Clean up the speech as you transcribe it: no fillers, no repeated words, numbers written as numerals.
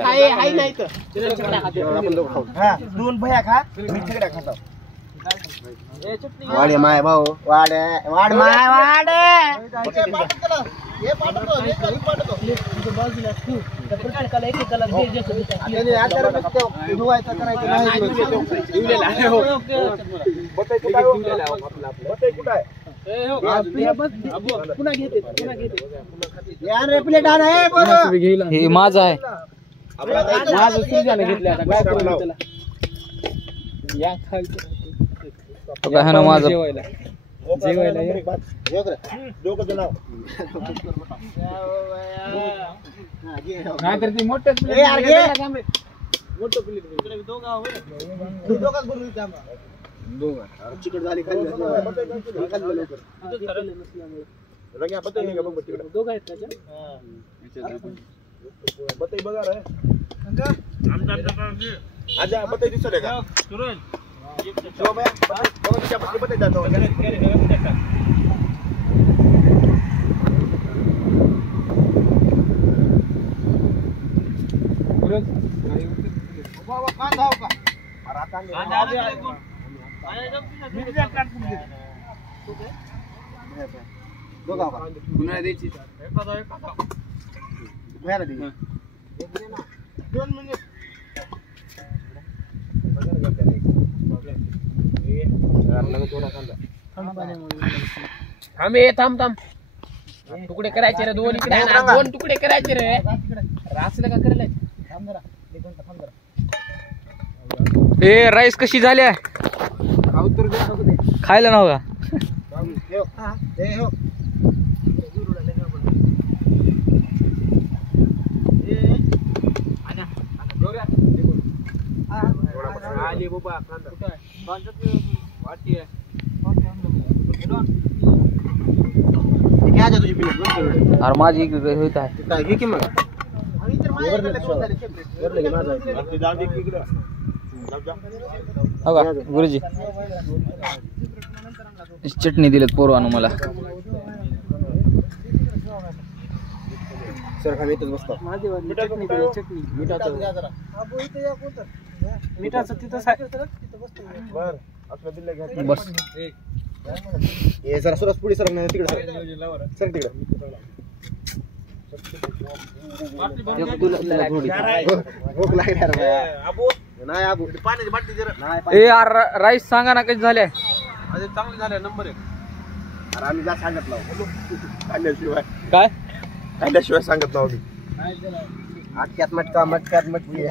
हाय नाही तर आपण दोघं खाऊ. हा दोन भया खा मी सगळ्या खातो. वाडे माय भाऊ वाडे वाड माय वाडे हे पाठवतो हे पाठवतो तुझ्या बाजूला तू त्या प्रत्येकाला एक एक कलर दे आणि आचार धुवायचा करायचं नाही दिलेला आहे. हो बटाई कुठे आहे आपला बटाई कुठे आहे पुन्हा घेते यार रे प्लेट आण आहे बरं हे माझं आहे माझं सुजाने घेतले आता काय करू त्याला या खायचं काय आहे ना माझं जेवायला डोकं नाव नाही तर ती मोठं चिकट झाली खाली दोघं आहेत बताई बघा रे आजा बताई दिसले का दोन मिनिट थांब तुकडे करायचे रे दोन इकडे दोन तुकडे करायचे रे रासलं का करायला ए राईस कशी झाल्या खायला नव्ह का अरे माझी होत आहे गुरुजी चटणी दिलेत पोरवानं मला बस हे जरा सुरस पुढे सर तिकडे सर तिकडे भूक लागणार नाही आबू पाण्याची बाटली जरा ए यार राईस सांगा ना कशी झाले चांगले झाले नंबर 1 अरे आम्ही जा सांगत नाव खाल्ल्याशिवाय काय खाल्ल्याशिवाय सांगत नाव मी आख्यात मटका मटक्यात मटकी